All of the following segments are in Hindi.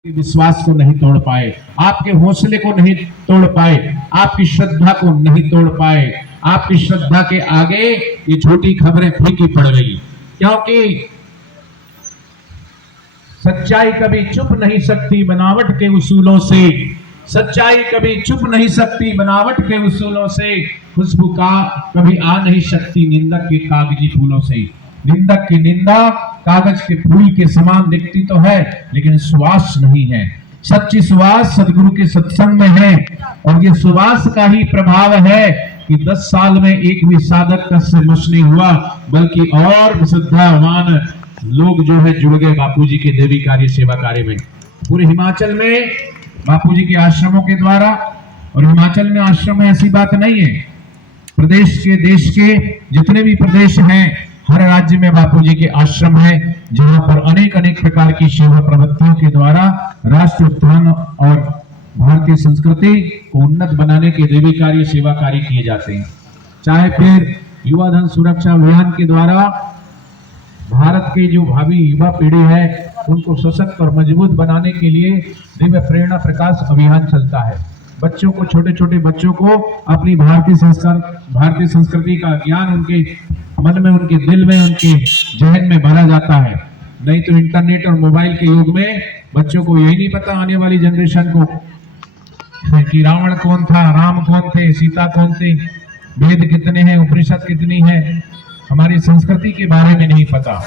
आपके विश्वास को नहीं तोड़ पाए, आपके हौसले को नहीं तोड़ पाए, आपकी श्रद्धा को नहीं तोड़ पाए। आपकी श्रद्धा के आगे ये छोटी खबरें फीकी पड़ गई, क्योंकि सच्चाई कभी चुप नहीं सकती बनावट के उसूलों से। सच्चाई कभी चुप नहीं सकती बनावट के उसूलों से। खुशबू का कभी आ नहीं सकती निंदक के कागजी फूलों से। निंदक की निंदा कागज के फूल के समान दिखती तो है, लेकिन सुवास नहीं है। सच्ची सुवास सदगुरु के सत्संग में है, और ये सुवास का ही प्रभाव है कि 10 साल में एक भी साधक कस से मश नहीं हुआ, बल्कि और श्रद्धावान लोग जो है जुड़ गए बापूजी के देवी कार्य सेवा कार्य में। पूरे हिमाचल में बापूजी के आश्रमों के द्वारा, और हिमाचल में आश्रम में ऐसी बात नहीं है, प्रदेश के देश के जितने भी प्रदेश हैं, हर राज्य में बापूजी के आश्रम है, जहां पर अनेक अनेक प्रकार की सेवा प्रवृत्तियों के द्वारा राष्ट्र उत्थान और भारतीय संस्कृति को उन्नत बनाने के देवी कार्य सेवा कार्य किए जाते हैं। चाहे फिर युवा धन सुरक्षा अभियान के द्वारा भारत के जो भावी युवा पीढ़ी है उनको सशक्त और मजबूत बनाने के लिए दिव्य प्रेरणा प्रकाश अभियान चलता है। बच्चों को, छोटे छोटे बच्चों को अपनी भारतीय संस्कृति का ज्ञान उनके मन में, उनके दिल में, उनके जहन में भरा जाता है। नहीं तो इंटरनेट और मोबाइल के युग में बच्चों को यही नहीं पता, आने वाली जनरेशन को, कि रावण कौन था, राम कौन थे, सीता कौन थे, वेद कितने हैं, उपनिषद कितनी है, हमारी संस्कृति के बारे में नहीं पता।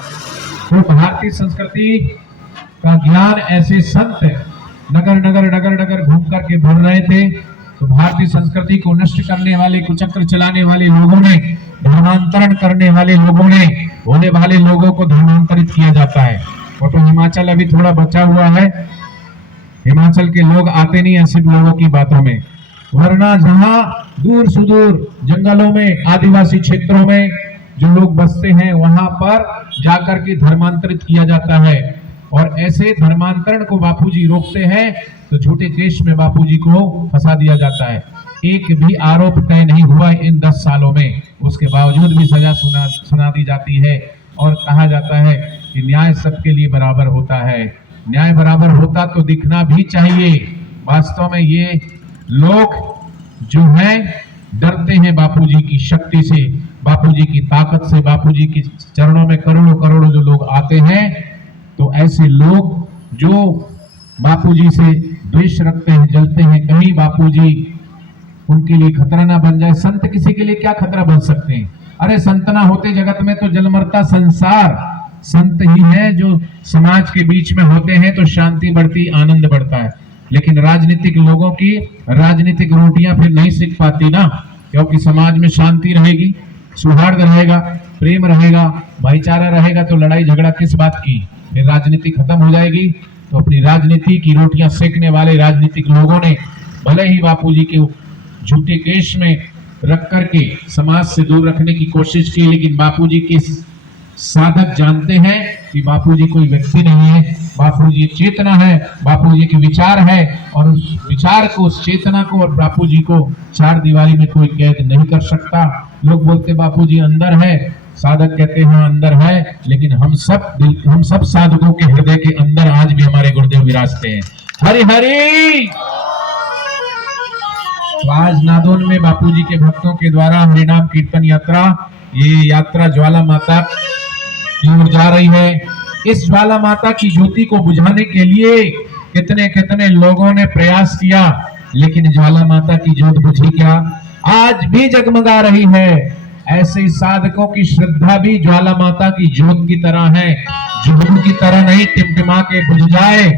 तो भारतीय संस्कृति का ज्ञान ऐसे संत नगर नगर डगर डगर घूम करके भर रहे थे, तो भारतीय संस्कृति को नष्ट करने वाले, कुचक्र चलाने वाले लोगों ने, धर्मांतरण करने वाले लोगों ने, होने वाले लोगों को धर्मांतरित किया जाता है। और तो हिमाचल अभी थोड़ा बचा हुआ है, हिमाचल के लोग आते नहीं ऐसे लोगों की बातों में, वरना जहां दूर सुदूर जंगलों में, आदिवासी क्षेत्रों में जो लोग बसते हैं, वहां पर जाकर के धर्मांतरित किया जाता है। और ऐसे धर्मांतरण को बापूजी रोकते हैं, तो झूठे केस में बापूजी को फंसा दिया जाता है। एक भी आरोप तय नहीं हुआ इन 10 सालों में, उसके बावजूद भी सजा सुना दी जाती है, और कहा जाता है कि न्याय सबके लिए बराबर होता है। न्याय बराबर होता तो दिखना भी चाहिए। वास्तव में ये लोग जो हैं डरते हैं बापूजी की शक्ति से, बापूजी की ताकत से। बापूजी के चरणों में करोड़ों करोड़ों जो लोग आते हैं, तो ऐसे लोग जो बापूजी से द्वेष रखते हैं, जलते हैं, कहीं बापूजी उनके लिए खतरा ना बन जाए। संत किसी के लिए क्या खतरा बन सकते हैं? अरे संत ना होते जगत में तो जल मरता संसार। संत ही है जो समाज के बीच में होते हैं तो शांति बढ़ती, आनंद बढ़ता है। लेकिन राजनीतिक लोगों की राजनीतिक रोटियां फिर नहीं सीख पाती ना, क्योंकि समाज में शांति रहेगी, सौहार्द रहेगा, प्रेम रहेगा, भाईचारा रहेगा, तो लड़ाई झगड़ा किस बात की? फिर राजनीति खत्म हो जाएगी। तो अपनी राजनीति की रोटियां सेकने वाले राजनीतिक लोगों ने भले ही बापूजी के झूठे केस में रख करके समाज से दूर रखने की कोशिश की, लेकिन बापूजी के साधक जानते हैं कि बापूजी कोई व्यक्ति नहीं है, बापूजी चेतना है, बापूजी के विचार है, और उस विचार को, उस चेतना को और बापूजी को चार दीवारी में कोई कैद नहीं कर सकता। लोग बोलते बापूजी अंदर है, साधक कहते हैं अंदर है, लेकिन हम सब साधकों के हृदय के अंदर आज भी हमारे गुरुदेव विराजते हैं। हरि हरि। तो आज नादौन में बापूजी के भक्तों के द्वारा हरिनाम कीर्तन यात्रा, ये यात्रा ज्वाला माता की ओर जा रही है। इस ज्वाला माता की ज्योति को बुझाने के लिए कितने कितने लोगों ने प्रयास किया, लेकिन ज्वाला माता की ज्योत बुझी क्या? आज भी जगमगा रही है। ऐसे ही साधकों की श्रद्धा भी ज्वाला माता की ज्योत की तरह है। जुगनू की तरह नहीं टिमटिमा के बुझ जाए,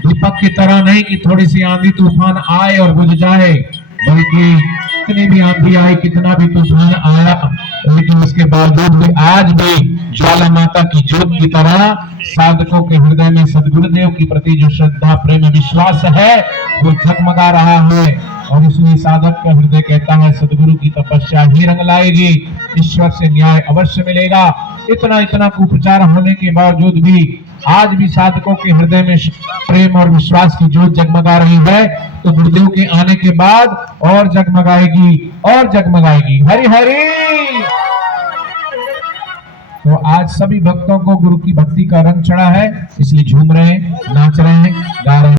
दीपक की तरह नहीं कि थोड़ी सी आंधी तूफान आए और बुझ जाए, बल्कि कितनी भी आंधी आई, कितना भी तूफान आया, लेकिन उसके बावजूद भी आज भी ज्वाला माता की ज्योत की तरह साधकों के हृदय में सदगुरुदेव के प्रति जो श्रद्धा, प्रेम, विश्वास है, वो जगमगा रहा है। और इसलिए साधक का हृदय कहता है सदगुरु की तपस्या ही रंग लाएगी, ईश्वर से न्याय अवश्य मिलेगा। इतना इतना कुप्रचार होने के बावजूद भी आज भी साधकों के हृदय में प्रेम और विश्वास की ज्योत जगमगा रही है, तो गुरुदेव के आने के बाद और जगमगाएगी, और जगमगाएगी। हरि हरि। तो आज सभी भक्तों को गुरु की भक्ति का रंग चढ़ा है, इसलिए झूम रहे हैं, नाच रहे हैं, गा रहे हैं।